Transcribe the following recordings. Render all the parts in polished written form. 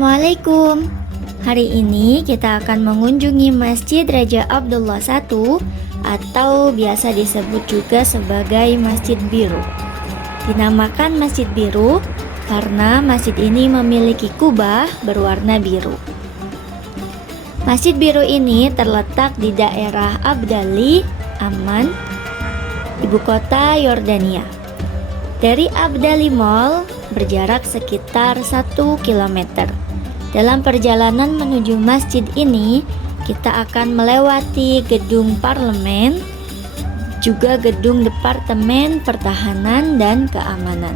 Assalamualaikum. Hari ini kita akan mengunjungi Masjid Raja Abdullah I atau biasa disebut juga sebagai Masjid Biru. Dinamakan Masjid Biru karena masjid ini memiliki kubah berwarna biru. Masjid Biru ini terletak di daerah Abdali, Amman, ibu kota Yordania. Dari Abdali Mall berjarak sekitar 1 km. Dalam perjalanan menuju masjid ini, kita akan melewati gedung parlemen, juga gedung Departemen Pertahanan dan Keamanan.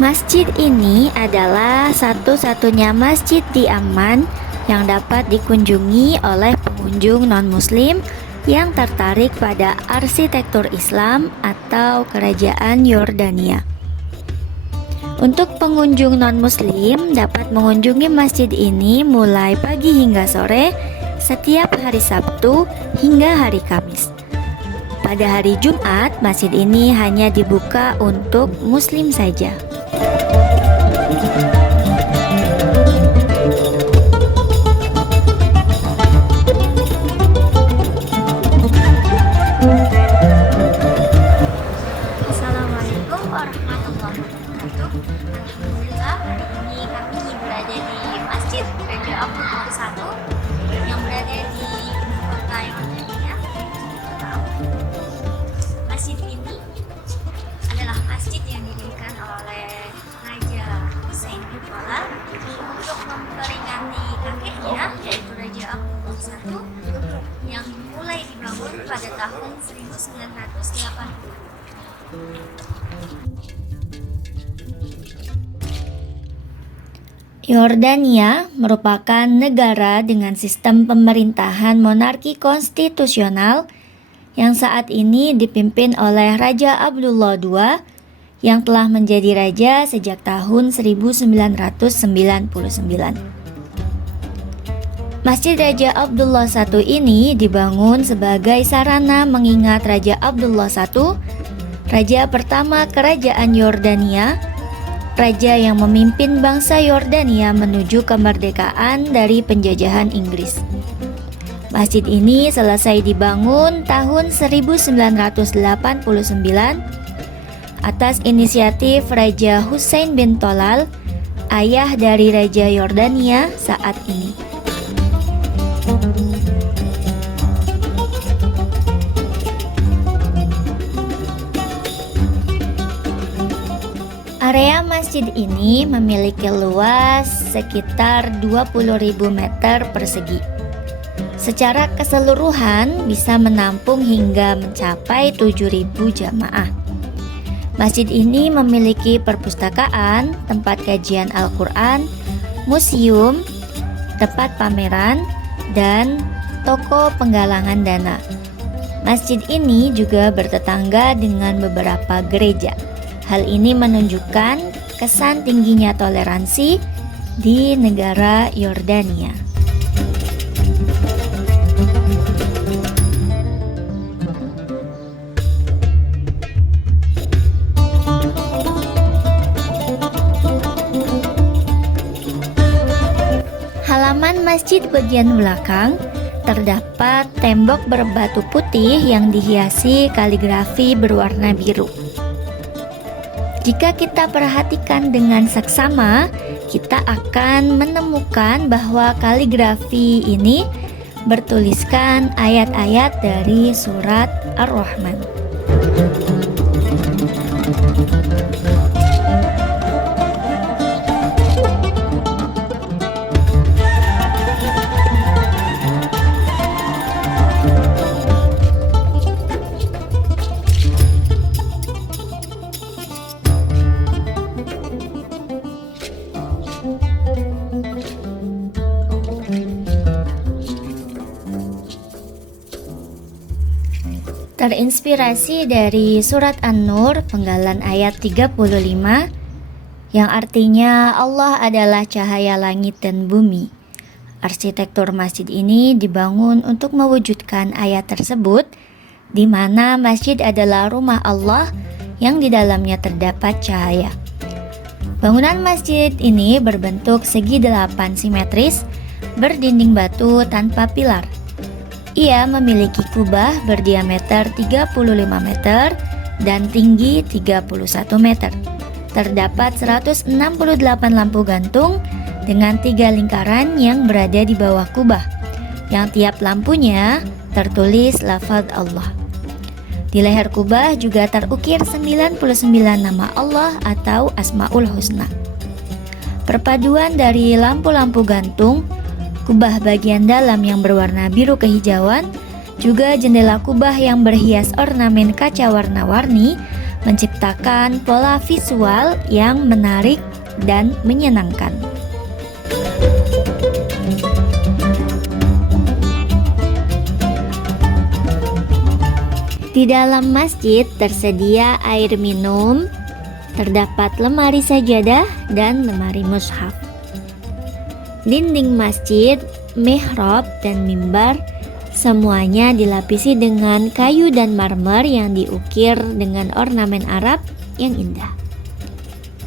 Masjid ini adalah satu-satunya masjid di Amman yang dapat dikunjungi oleh pengunjung non-muslim yang tertarik pada arsitektur Islam atau kerajaan Yordania. Untuk pengunjung non-muslim dapat mengunjungi masjid ini mulai pagi hingga sore setiap hari Sabtu hingga hari Kamis. Pada hari Jumat, masjid ini hanya dibuka untuk muslim saja. Assalamualaikum warahmatullahi wabarakatuh. Alhamdulillah, hari ini kami berada di Masjid Raja Abdullah I yang berada di kota Yordania. Masjid ini adalah masjid yang didirikan oleh Raja Hussein bin Talal untuk memperingati kakeknya, yaitu Raja Abdullah I yang mulai dibangun pada tahun 1980. Yordania merupakan negara dengan sistem pemerintahan monarki konstitusional yang saat ini dipimpin oleh Raja Abdullah II yang telah menjadi raja sejak tahun 1999. Masjid Raja Abdullah I ini dibangun sebagai sarana mengingat Raja Abdullah I, raja pertama kerajaan Yordania, raja yang memimpin bangsa Yordania menuju kemerdekaan dari penjajahan Inggris. Masjid ini selesai dibangun tahun 1989 atas inisiatif Raja Hussein bin Talal, ayah dari Raja Yordania saat ini. Area masjid ini memiliki luas sekitar 20.000 meter persegi. Secara keseluruhan bisa menampung hingga mencapai 7.000 jamaah. Masjid ini memiliki perpustakaan, tempat kajian Al-Quran, museum, tempat pameran, dan toko penggalangan dana. Masjid ini juga bertetangga dengan beberapa gereja. Hal ini menunjukkan kesan tingginya toleransi di negara Yordania. Halaman masjid bagian belakang terdapat tembok berbatu putih yang dihiasi kaligrafi berwarna biru. Jika kita perhatikan dengan seksama, kita akan menemukan bahwa kaligrafi ini bertuliskan ayat-ayat dari surat Ar-Rahman. Terinspirasi dari surat An-Nur penggalan ayat 35 yang artinya Allah adalah cahaya langit dan bumi. Arsitektur masjid ini dibangun untuk mewujudkan ayat tersebut, di mana masjid adalah rumah Allah yang di dalamnya terdapat cahaya. Bangunan masjid ini berbentuk segi 8 simetris, berdinding batu tanpa pilar. Ia memiliki kubah berdiameter 35 meter dan tinggi 31 meter. Terdapat 168 lampu gantung dengan 3 lingkaran yang berada di bawah kubah, yang tiap lampunya tertulis lafaz Allah. Di leher kubah juga terukir 99 nama Allah atau Asmaul Husna. Perpaduan dari lampu-lampu gantung, kubah bagian dalam yang berwarna biru kehijauan, juga jendela kubah yang berhias ornamen kaca warna-warni menciptakan pola visual yang menarik dan menyenangkan. Di dalam masjid tersedia air minum, terdapat lemari sajadah dan lemari mushaf. Dinding masjid, mihrab, dan mimbar semuanya dilapisi dengan kayu dan marmer yang diukir dengan ornamen Arab yang indah.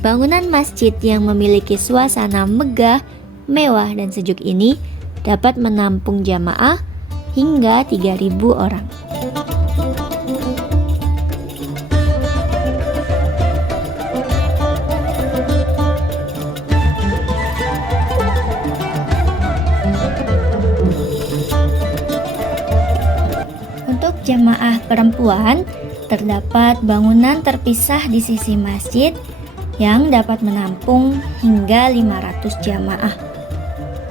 Bangunan masjid yang memiliki suasana megah, mewah, dan sejuk ini dapat menampung jamaah hingga 3.000 orang. Jamaah perempuan, terdapat bangunan terpisah di sisi masjid yang dapat menampung hingga 500 jamaah.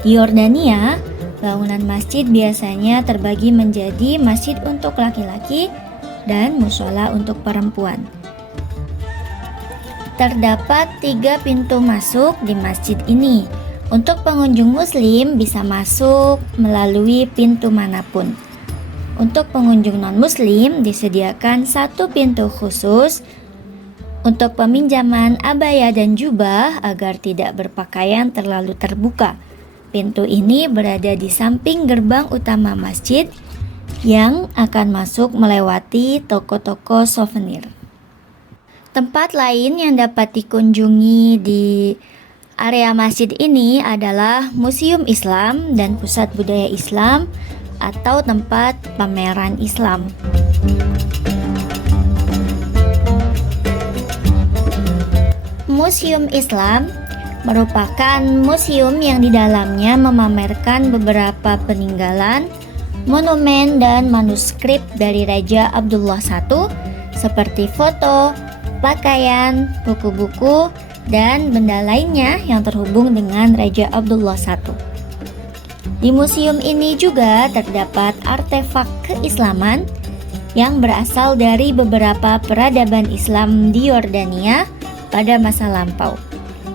Di Yordania, bangunan masjid biasanya terbagi menjadi masjid untuk laki-laki dan mushola untuk perempuan. Terdapat 3 pintu masuk di masjid ini. Untuk pengunjung muslim bisa masuk melalui pintu manapun. Untuk pengunjung non-muslim disediakan 1 pintu khusus untuk peminjaman abaya dan jubah agar tidak berpakaian terlalu terbuka. Pintu ini berada di samping gerbang utama masjid yang akan masuk melewati toko-toko souvenir. Tempat lain yang dapat dikunjungi di area masjid ini adalah Museum Islam dan Pusat Budaya Islam atau tempat pameran Islam. Museum Islam merupakan museum yang di dalamnya memamerkan beberapa peninggalan, monumen, dan manuskrip dari Raja Abdullah I seperti foto, pakaian, buku-buku, dan benda lainnya yang terhubung dengan Raja Abdullah I. Di museum ini juga terdapat artefak keislaman yang berasal dari beberapa peradaban Islam di Yordania pada masa lampau,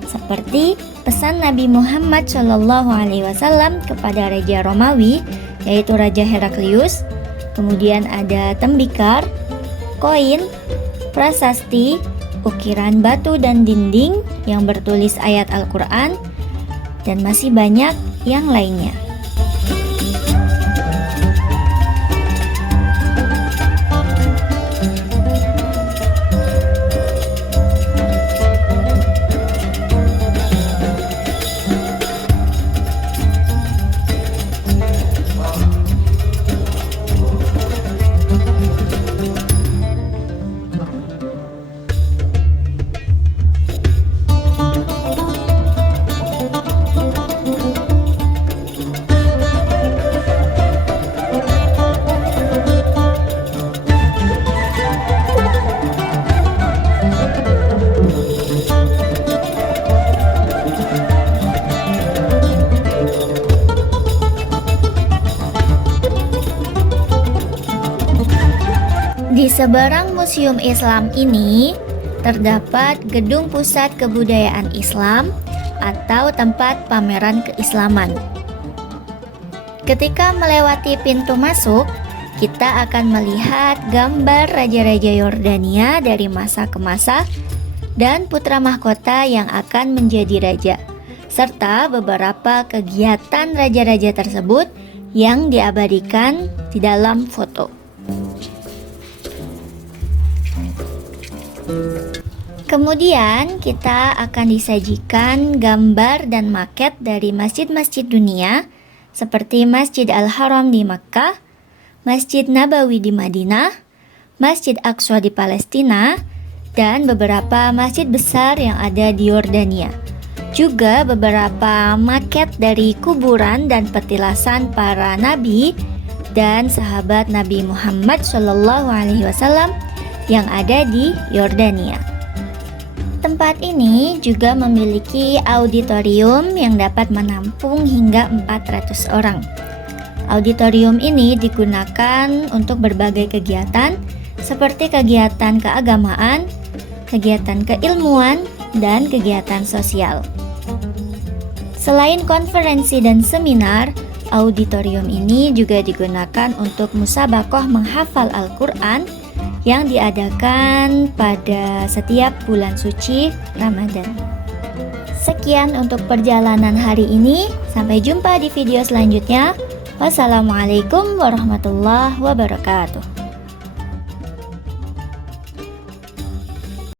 seperti pesan Nabi Muhammad SAW kepada Raja Romawi, yaitu Raja Heraklius. Kemudian ada tembikar, koin, prasasti, ukiran batu dan dinding yang bertulis ayat Al-Quran, dan masih banyak yang lainnya. Di seberang Museum Islam ini terdapat Gedung Pusat Kebudayaan Islam atau tempat pameran keislaman. Ketika melewati pintu masuk, kita akan melihat gambar raja-raja Yordania dari masa ke masa dan putra mahkota yang akan menjadi raja, serta beberapa kegiatan raja-raja tersebut yang diabadikan di dalam foto. Kemudian kita akan disajikan gambar dan maket dari masjid-masjid dunia seperti Masjid Al-Haram di Makkah, Masjid Nabawi di Madinah, Masjid Aqsa di Palestina, dan beberapa masjid besar yang ada di Yordania. Juga beberapa maket dari kuburan dan petilasan para nabi dan sahabat Nabi Muhammad SAW yang ada di Yordania. Tempat ini juga memiliki auditorium yang dapat menampung hingga 400 orang. Auditorium ini digunakan untuk berbagai kegiatan seperti kegiatan keagamaan, kegiatan keilmuan, dan kegiatan sosial. Selain konferensi dan seminar, auditorium ini juga digunakan untuk musabaqah menghafal Al-Quran yang diadakan pada setiap bulan suci Ramadan. Sekian untuk perjalanan hari ini. Sampai jumpa di video selanjutnya. Wassalamualaikum warahmatullahi wabarakatuh.